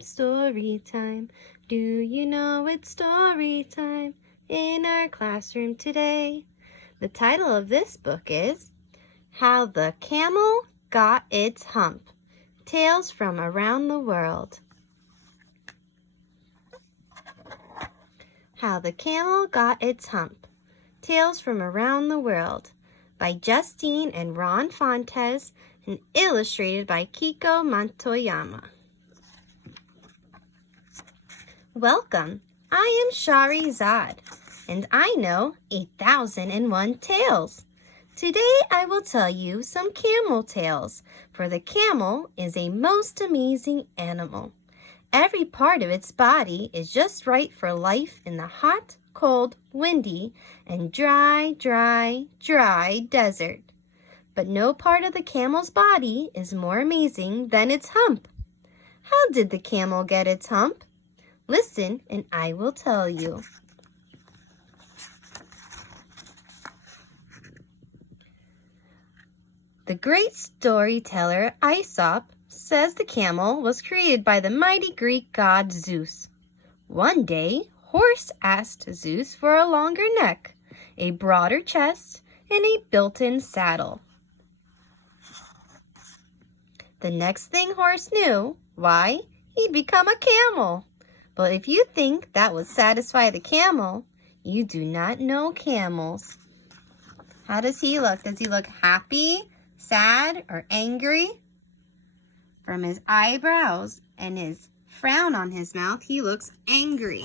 story time. Do you know it's story time in our classroom today? The title of this book is How the Camel Got Its Hump, Tales from Around the World. How the Camel Got Its Hump, Tales from Around the World, by Justine and Ron Fontes and illustrated by Kiko Montoyama. Welcome, I am Shahrazad, and I know 1001 tales. Today I will tell you some camel tales, for the camel is a most amazing animal. Every part of its body is just right for life in the hot, cold, windy, and dry desert. But no part of the camel's body is more amazing than its hump. How did the camel get its hump? Listen and I will tell you. The great storyteller Aesop says the camel was created by the mighty Greek god Zeus. One day, Horse asked Zeus for a longer neck, a broader chest, and a built-in saddle. The next thing Horse knew, why, he'd become a camel. But if you think that would satisfy the camel, you do not know camels. How does he look? Does he look happy, sad, or angry? From his eyebrows and his frown on his mouth, he looks angry.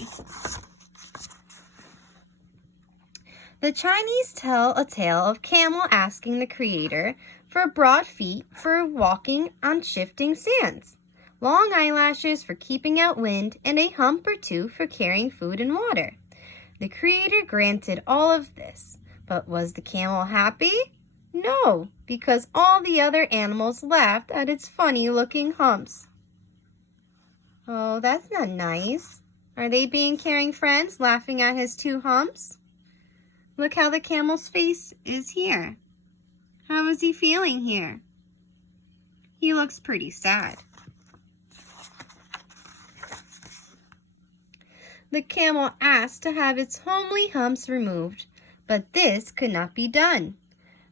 The Chinese tell a tale of camel asking the creator for broad feet for walking on shifting sands, long eyelashes for keeping out wind, and a hump or two for carrying food and water. The creator granted all of this, but was the camel happy? No, because all the other animals laughed at its funny-looking humps. Oh, that's not nice. Are they being caring friends, laughing at his two humps? Look how the camel's face is here. How is he feeling here? He looks pretty sad. The camel asked to have its homely humps removed, but this could not be done.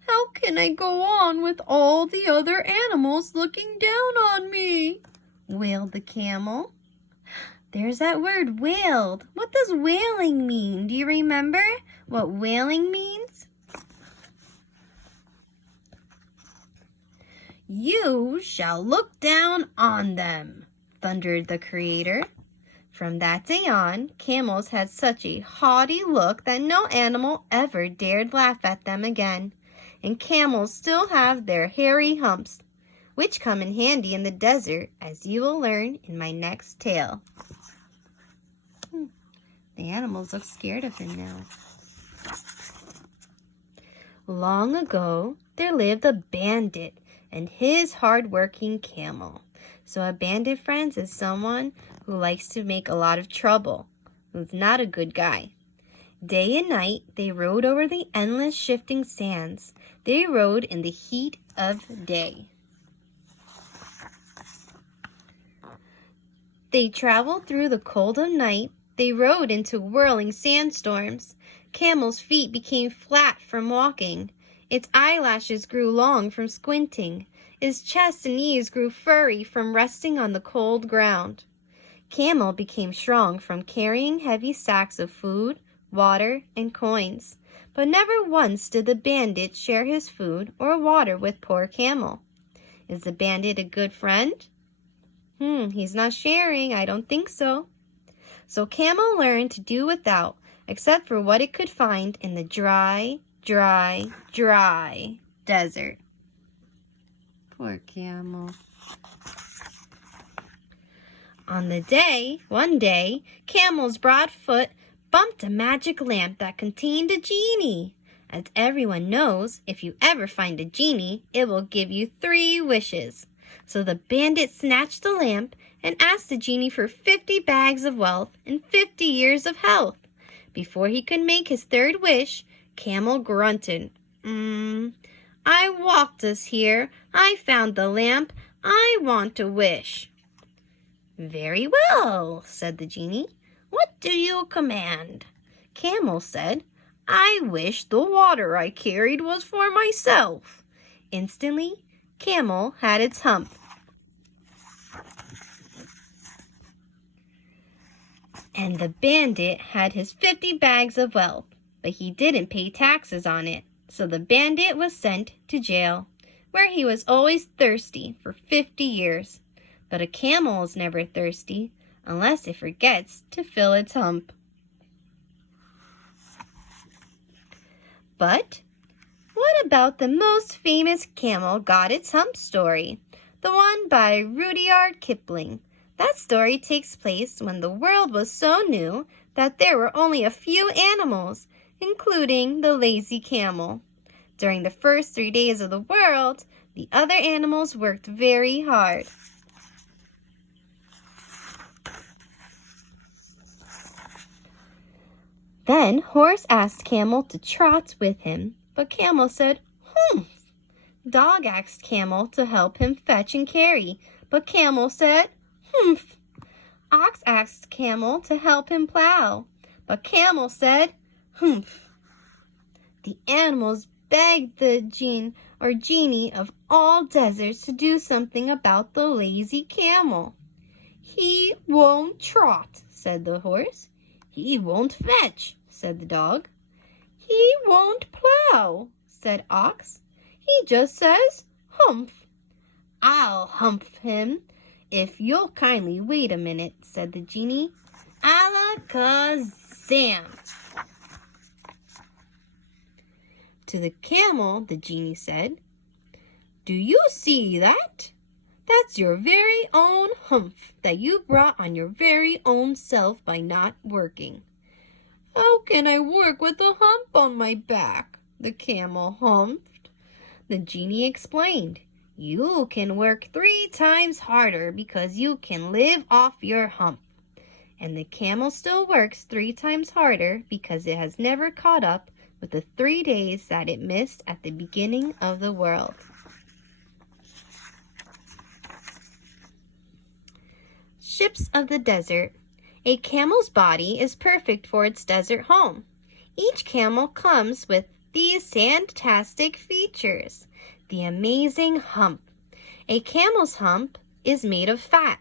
How can I go on with all the other animals looking down on me? Wailed the camel. There's that word, wailed. What does wailing mean? Do you remember what wailing means? You shall look down on them, thundered the creator. From that day on, camels had such a haughty look that no animal ever dared laugh at them again. And camels still have their hairy humps, which come in handy in the desert, as you will learn in my next tale. The animals look scared of him now. Long ago, there lived a bandit and his hard-working camel. So a bandit, friends, is someone who likes to make a lot of trouble, who's not a good guy. Day and night, they rode over the endless shifting sands. They rode in the heat of day. They traveled through the cold of night. They rode into whirling sandstorms. Camel's feet became flat from walking. Its eyelashes grew long from squinting. Its chest and knees grew furry from resting on the cold ground. Camel became strong from carrying heavy sacks of food, water, and coins. But never once did the bandit share his food or water with poor Camel. Is the bandit a good friend? He's not sharing. I don't think so. So Camel learned to do without, except for what it could find in the dry desert. Poor Camel. One day, Camel's broad foot bumped a magic lamp that contained a genie. As everyone knows, if you ever find a genie, it will give you 3 wishes. So the bandit snatched the lamp and asked the genie for 50 bags of wealth and 50 years of health. Before he could make his 3rd wish, Camel grunted. I walked us here. I found the lamp. I want to wish. "Very well," said the genie. "What do you command?" Camel said, "I wish the water I carried was for myself." Instantly, Camel had its hump. And the bandit had his 50 bags of wealth, but he didn't pay taxes on it. So the bandit was sent to jail, where he was always thirsty for 50 years. But a camel is never thirsty unless it forgets to fill its hump. But what about the most famous camel got its hump story? The one by Rudyard Kipling. That story takes place when the world was so new that there were only a few animals, including the lazy camel. During the first 3 days of the world, the other animals worked very hard. Then Horse asked Camel to trot with him, but Camel said, "Humph." Dog asked Camel to help him fetch and carry, but Camel said, "Humph." Ox asked Camel to help him plow, but Camel said, "Humph." The animals begged the genie of all deserts to do something about the lazy camel. "He won't trot," said the horse. "He won't fetch," said the dog. "He won't plow," said ox. "He just says, 'Humph.'" "I'll humph him if you'll kindly wait a minute," said the genie. Alakazam! To the camel, the genie said, "Do you see that? That's your very own humph that you brought on your very own self by not working." "How can I work with a hump on my back?" the camel humphed. The genie explained, "You can work 3 times harder because you can live off your hump." And the camel still works 3 times harder because it has never caught up with the 3 days that it missed at the beginning of the world. Ships of the desert. A camel's body is perfect for its desert home. Each camel comes with these fantastic features. The amazing hump. A camel's hump is made of fat.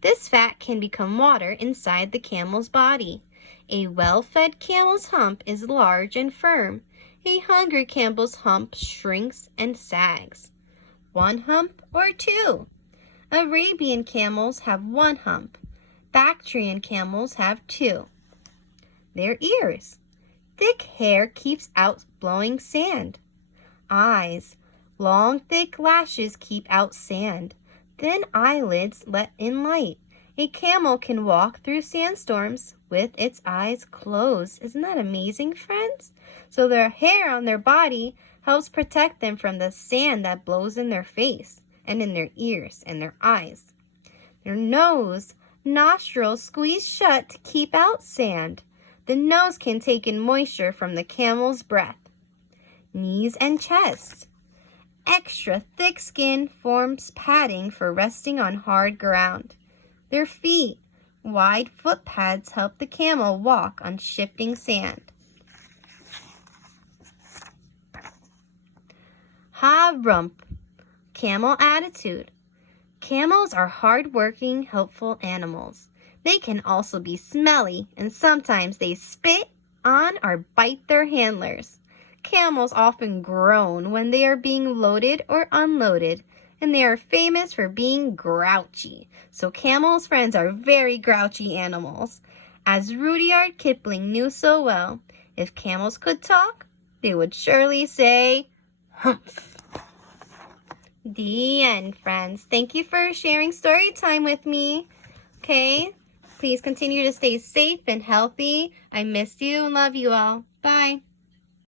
This fat can become water inside the camel's body. A well-fed camel's hump is large and firm. A hungry camel's hump shrinks and sags. 1 hump or 2? Arabian camels have 1 hump. Bactrian camels have 2. Their ears. Thick hair keeps out blowing sand. Eyes. Long, thick lashes keep out sand. Thin eyelids let in light. A camel can walk through sandstorms with its eyes closed. Isn't that amazing, friends? So their hair on their body helps protect them from the sand that blows in their face and in their ears and their eyes. Their nose, nostrils squeeze shut to keep out sand. The nose can take in moisture from the camel's breath. Knees and chest. Extra thick skin forms padding for resting on hard ground. Their feet, wide foot pads help the camel walk on shifting sand. Ha-rump. Camel attitude. Camels are hard-working, helpful animals. They can also be smelly, and sometimes they spit on or bite their handlers. Camels often groan when they are being loaded or unloaded, and they are famous for being grouchy. So camels' friends are very grouchy animals. As Rudyard Kipling knew so well, if camels could talk, they would surely say, "Humph." The end, friends. Thank you for sharing story time with me. Okay? Please continue to stay safe and healthy. I miss you and love you all. Bye.